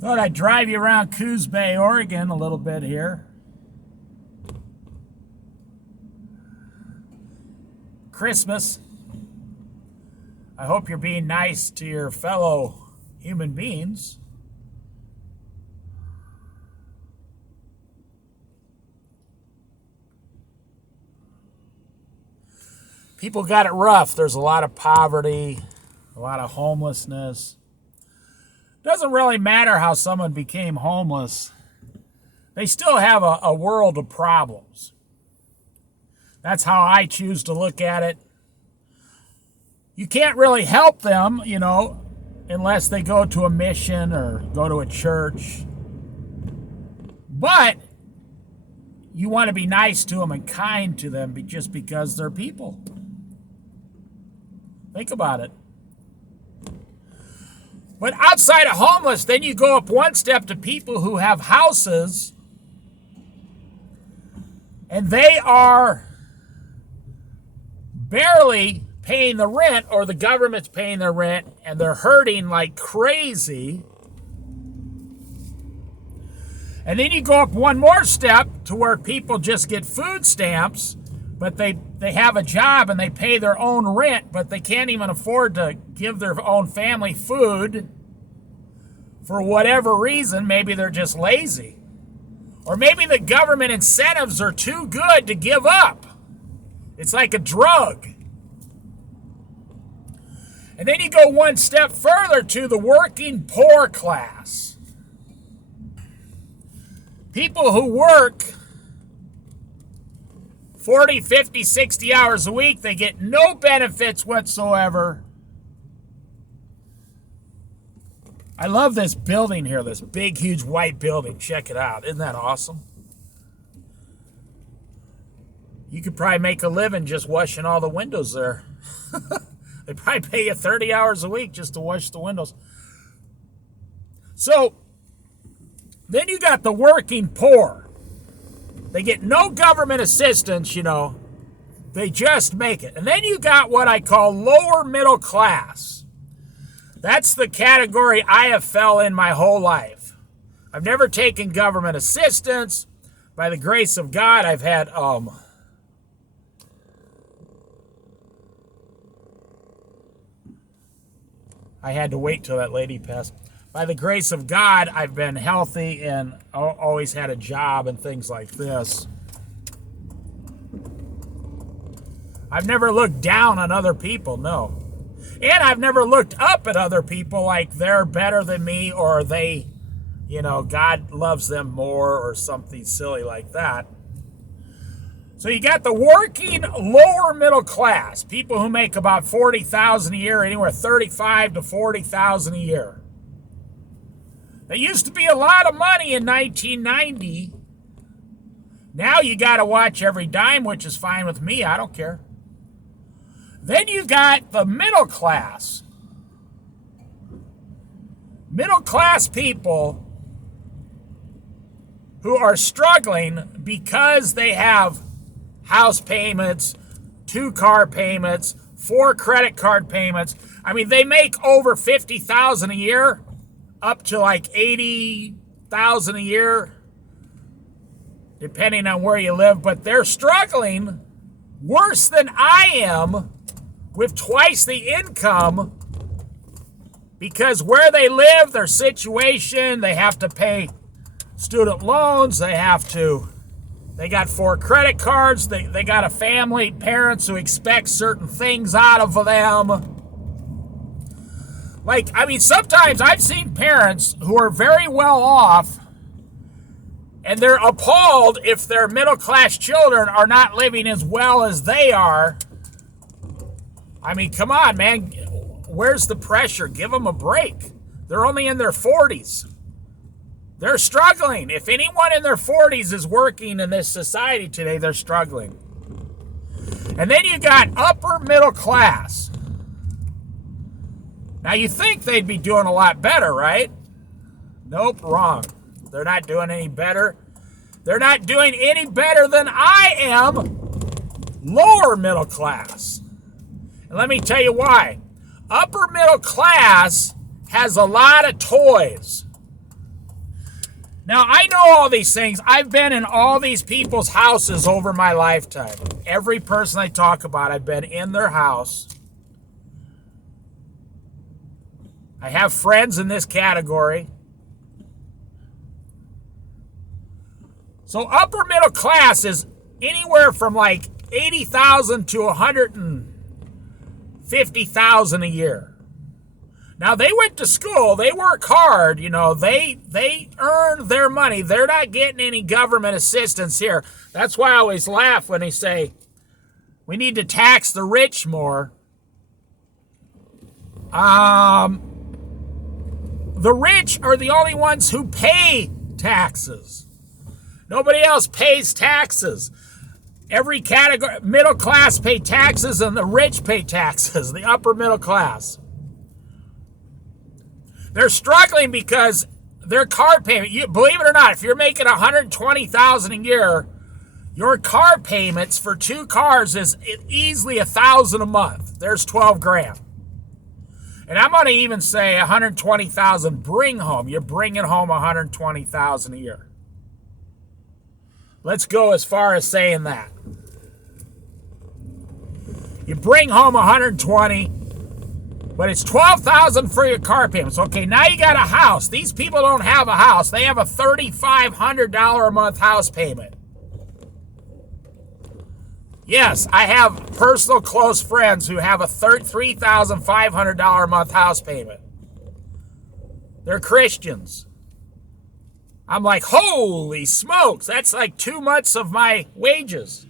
Thought I'd drive you around Coos Bay, Oregon a little bit here. Christmas. I hope you're being nice to your fellow human beings. People got it rough. There's a lot of poverty, a lot of homelessness. Doesn't really matter how someone became homeless. They still have a world of problems. That's how I choose to look at it. You can't really help them, unless they go to a mission or go to a church. But you want to be nice to them and kind to them just because they're people. Think about it. But outside of homeless, then you go up one step to people who have houses and they are barely paying the rent, or the government's paying their rent, and they're hurting like crazy. And then you go up one more step to where people just get food stamps, but they have a job and they pay their own rent, but they can't even afford to give their own family food for whatever reason. Maybe they're just lazy. Or maybe the government incentives are too good to give up. It's like a drug. And then you go one step further to the working poor class. People who work 40, 50, 60 hours a week, they get no benefits whatsoever. I love this building here, this big, huge white building. Check it out. Isn't that awesome? You could probably make a living just washing all the windows there. They probably pay you 30 hours a week just to wash the windows. So, then you got the working poor. They get no government assistance, They just make it. And then you got what I call lower middle class. That's the category I have fell in my whole life. I've never taken government assistance. By the grace of God, I've had, I had to wait till that lady passed. By the grace of God, I've been healthy and always had a job and things like this. I've never looked down on other people, no. And I've never looked up at other people like they're better than me, or they, God loves them more, or something silly like that. So you got the working lower middle class, people who make about $40,000 a year, anywhere $35,000 to $40,000 a year. That used to be a lot of money in 1990. Now you got to watch every dime, which is fine with me. I don't care. Then you got the middle class. Middle class people who are struggling because they have house payments, 2 car payments, 4 credit card payments. I mean, they make over $50,000 a year, up to like $80,000 a year, depending on where you live. But they're struggling worse than I am with twice the income, because where they live, their situation, they have to pay student loans, they got 4 credit cards, they got a family, parents who expect certain things out of them. Sometimes I've seen parents who are very well off, and they're appalled if their middle-class children are not living as well as they are. I mean, come on, man. Where's the pressure? Give them a break. They're only in their 40s. They're struggling. If anyone in their 40s is working in this society today, they're struggling. And then you got upper middle class. Now, you think they'd be doing a lot better, right? Nope, wrong. They're not doing any better. They're not doing any better than I am, lower middle class. And let me tell you why. Upper middle class has a lot of toys. Now, I know all these things. I've been in all these people's houses over my lifetime. Every person I talk about, I've been in their house. I have friends in this category. So upper middle class is anywhere from like 80,000 to 150,000 a year. Now, they went to school. They work hard. You know, they earn their money. They're not getting any government assistance here. That's why I always laugh when they say, we need to tax the rich more. The rich are the only ones who pay taxes. Nobody else pays taxes. Every category, middle class pay taxes and the rich pay taxes, the upper middle class. They're struggling because their car payment, believe it or not, if you're making $120,000 a year, your car payments for 2 cars is easily $1,000 a month. There's 12 grand. And I'm going to even say $120,000 bring home. You're bringing home $120,000 a year. Let's go as far as saying that. You bring home $120,000. But it's $12,000 for your car payments. Okay, now you got a house. These people don't have a house. They have a $3,500 a month house payment. Yes, I have personal close friends who have a $3,500 a month house payment. They're Christians. I'm like, holy smokes, that's like 2 months of my wages.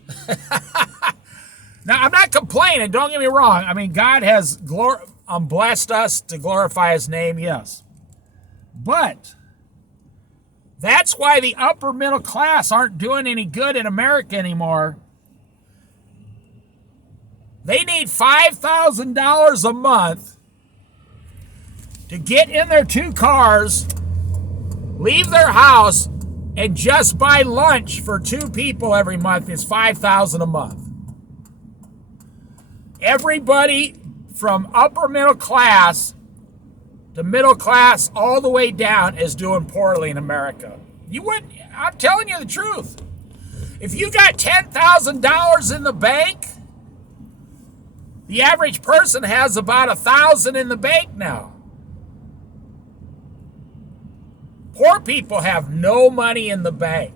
Now, I'm not complaining. Don't get me wrong. I mean, God has blessed us to glorify his name, yes. But that's why the upper middle class aren't doing any good in America anymore. They need $5,000 a month to get in their 2 cars, leave their house, and just buy lunch for 2 people every month is $5,000 a month. Everybody from upper middle class to middle class all the way down is doing poorly in America. I'm telling you the truth. If you got $10,000 in the bank, the average person has about $1,000 in the bank now. Poor people have no money in the bank.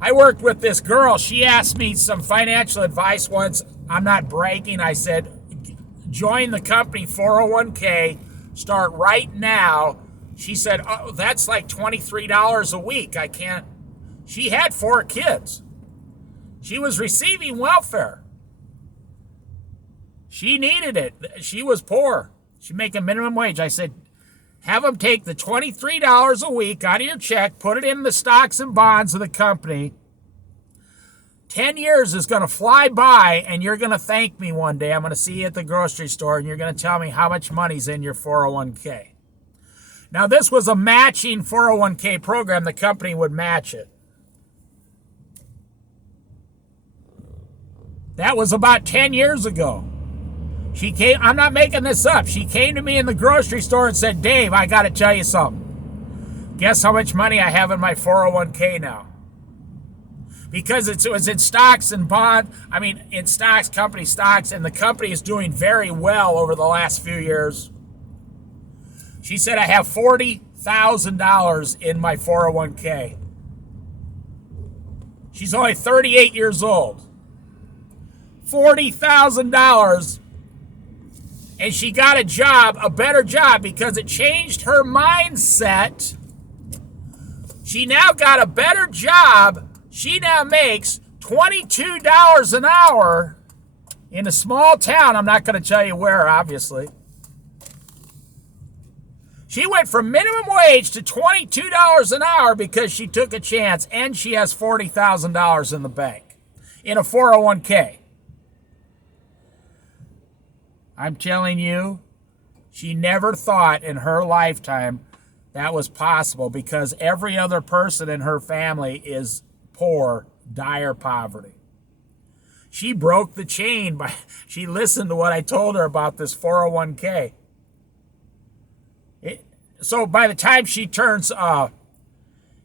I worked with this girl. She asked me some financial advice once. I'm not bragging. I said, join the company 401k, start right now. She said, oh, that's like $23 a week. I can't. She had 4 kids. She was receiving welfare. She needed it. She was poor. She making minimum wage. I said, have them take the $23 a week out of your check, put it in the stocks and bonds of the company. 10 years is going to fly by, and you're going to thank me one day. I'm going to see you at the grocery store, and you're going to tell me how much money's in your 401k. Now, this was a matching 401k program. The company would match it. That was about 10 years ago. She came, I'm not making this up. She came to me in the grocery store and said, Dave, I got to tell you something. Guess how much money I have in my 401k now? Because it was in stocks and in stocks, company stocks, and the company is doing very well over the last few years. She said, I have $40,000 in my 401k. She's only 38 years old. $40,000. And she got a job, a better job, because it changed her mindset. She now got a better job. She now makes $22 an hour in a small town. I'm not going to tell you where, obviously. She went from minimum wage to $22 an hour because she took a chance, and she has $40,000 in the bank in a 401k. I'm telling you, she never thought in her lifetime that was possible, because every other person in her family is poor, dire poverty. She broke the chain she listened to what I told her about this 401k. So by the time she turns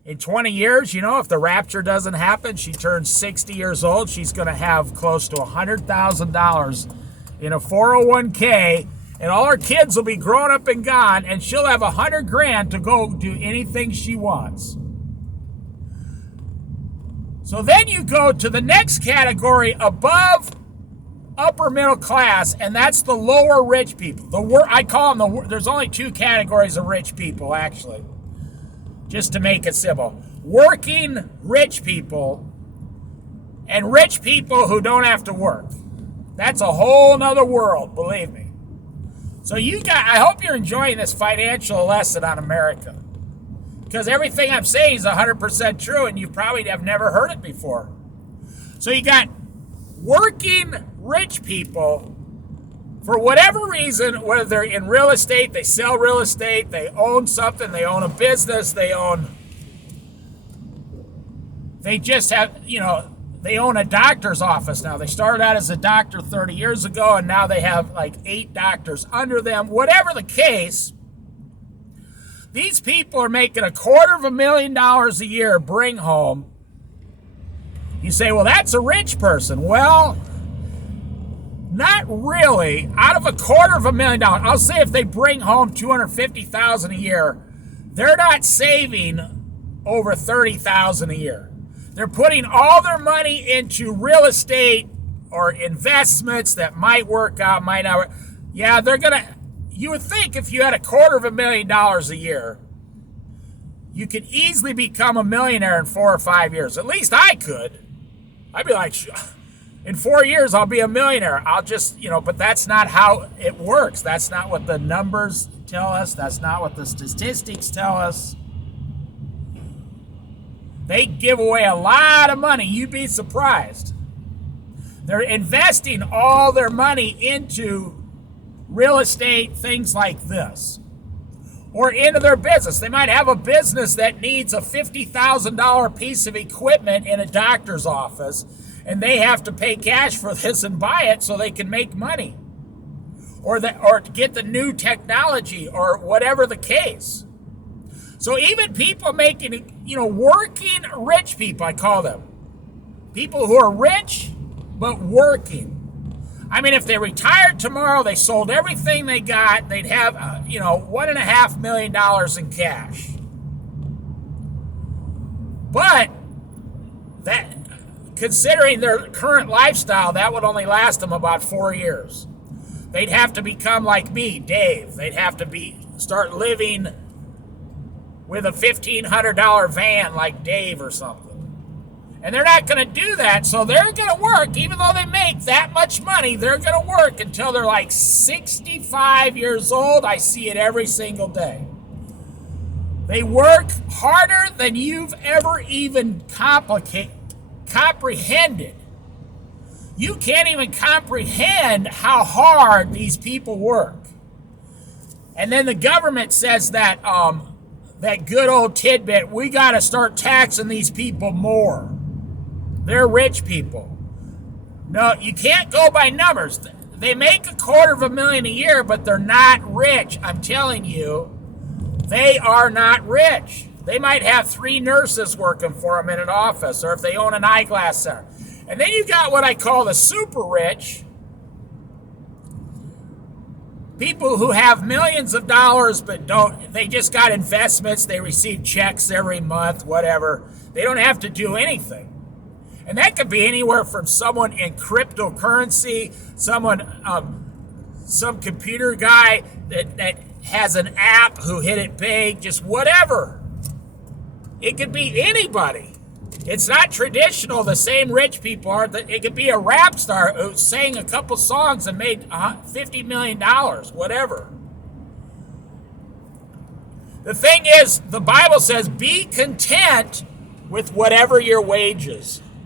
In 20 years, if the rapture doesn't happen, she turns 60 years old, she's going to have close to $100,000 in a 401k, and all her kids will be grown up and gone, and she'll have $100,000 to go do anything she wants. So then you go to the next category above upper middle class, and that's the lower rich people. I call them there's only two categories of rich people, actually. Just to make it simple. Working rich people and rich people who don't have to work. That's a whole nother world, believe me. So I hope you're enjoying this financial lesson on America. Because everything I'm saying is 100% true, and you probably have never heard it before. So you got working rich people, for whatever reason, whether they're in real estate, they sell real estate, they own something, they own a business, they just have, they own a doctor's office now. They started out as a doctor 30 years ago, and now they have like 8 doctors under them. Whatever the case, these people are making $250,000 a year bring home. You say, well, that's a rich person. Well, not really. Out of $250,000, I'll say if they bring home $250,000 a year, they're not saving over $30,000 a year. They're putting all their money into real estate or investments that might work out, might not work. Yeah, you would think if you had $250,000 a year, you could easily become a millionaire in 4 or 5 years. At least I could. I'd be like, in 4 years, I'll be a millionaire. I'll just, but that's not how it works. That's not what the numbers tell us. That's not what the statistics tell us. They give away a lot of money. You'd be surprised. They're investing all their money into real estate, things like this, or into their business. They might have a business that needs a $50,000 piece of equipment in a doctor's office, and they have to pay cash for this and buy it so they can make money, or to get the new technology, or whatever the case. So even people making, working rich people, I call them. People who are rich, but working. I mean, if they retired tomorrow, they sold everything they got, they'd have, $1.5 million in cash. But that, considering their current lifestyle, that would only last them about 4 years. They'd have to become like me, Dave. They'd have to start living with a $1,500 van like Dave or something. And they're not going to do that, so they're going to work. Even though they make that much money, they're going to work until they're like 65 years old. I see it every single day. They work harder than you've ever even comprehended. You can't even comprehend how hard these people work. And then the government says that that good old tidbit, we got to start taxing these people more. They're rich people. No, you can't go by numbers. They make $250,000 a year, but they're not rich. I'm telling you, they are not rich. They might have 3 nurses working for them in an office, or if they own an eyeglass center. And then you got what I call the super rich. People who have millions of dollars but they just got investments, they receive checks every month, whatever. They don't have to do anything. And that could be anywhere from someone in cryptocurrency, some computer guy that has an app who hit it big, just whatever. It could be anybody. It's not traditional, the same rich people are. It could be a rap star who sang a couple songs and made $50 million, whatever. The thing is, the Bible says, be content with whatever your wage is.